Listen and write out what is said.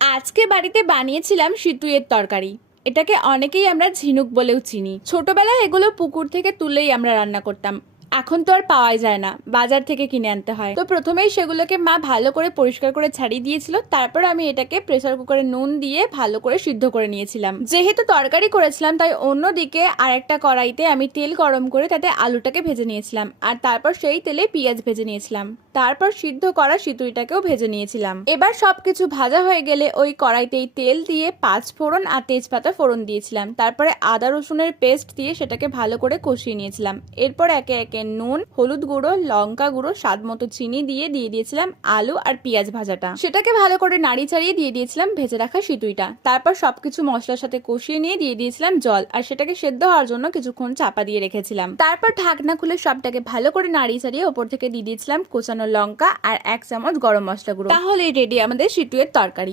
আজকে বাড়িতে বানিয়েছিলাম সিতুইয়ের তরকারি। এটাকে অনেকেই আমরা ঝিনুক বলেও চিনি। ছোটবেলায় এগুলো পুকুর থেকে তুলেই আমরা রান্না করতাম। এখন তো আর পাওয়াই যায় না, বাজার থেকে কিনে আনতে হয়। তো প্রথমেই সেগুলোকে মা ভালো করে পরিষ্কার করে ছাড়িয়ে দিয়েছিল। তারপর আমি এটাকে প্রেসার কুকারে নুন দিয়ে ভালো করে সিদ্ধ করে নিয়েছিলাম। যেহেতু তরকারি করেছিলাম তাই অন্যদিকে আরেকটা কড়াইতে আমি তেল গরম করে তাতে আলুটাকে ভেজে নিয়েছিলাম, আর তারপর সেই তেলে পেঁয়াজ ভেজে নিয়েছিলাম। তারপর সিদ্ধ করা সিতুইটাকেও ভেজে নিয়েছিলাম। এবার সবকিছু ভাজা হয়ে গেলে ওই কড়াইতেই তেল দিয়ে 5 ফোড়ন আর তেজপাতা ফোড়ন দিয়েছিলাম। তারপরে আদা রসুনের পেস্ট দিয়ে সেটাকে ভালো করে কষিয়ে নিয়েছিলাম। এরপর একে একে নুন, হলুদ গুঁড়ো, লঙ্কা গুঁড়ো, স্বাদ মতো চিনি দিয়ে দিয়েছিলাম আলু আর পেঁয়াজ ভাজাটা। সেটাকে ভালো করে নাড়ি চাড়িয়ে দিয়ে দিয়েছিলাম ভেজে রাখা সিতুইটা। তারপর সবকিছু মশলার সাথে কষিয়ে নিয়ে দিয়ে দিয়েছিলাম জল, আর সেটাকে সেদ্ধ হওয়ার জন্য কিছুক্ষণ চাপা দিয়ে রেখেছিলাম। তারপর ঢাকনা খুলে সবটাকে ভালো করে নাড়িয়ে চাড়িয়ে ওপর থেকে দিয়ে দিয়েছিলাম কোচানো লঙ্কা আর 1 চামচ গরম মশলা গুঁড়ো। তাহলে রেডি আমাদের সিতুইয়ের তরকারি।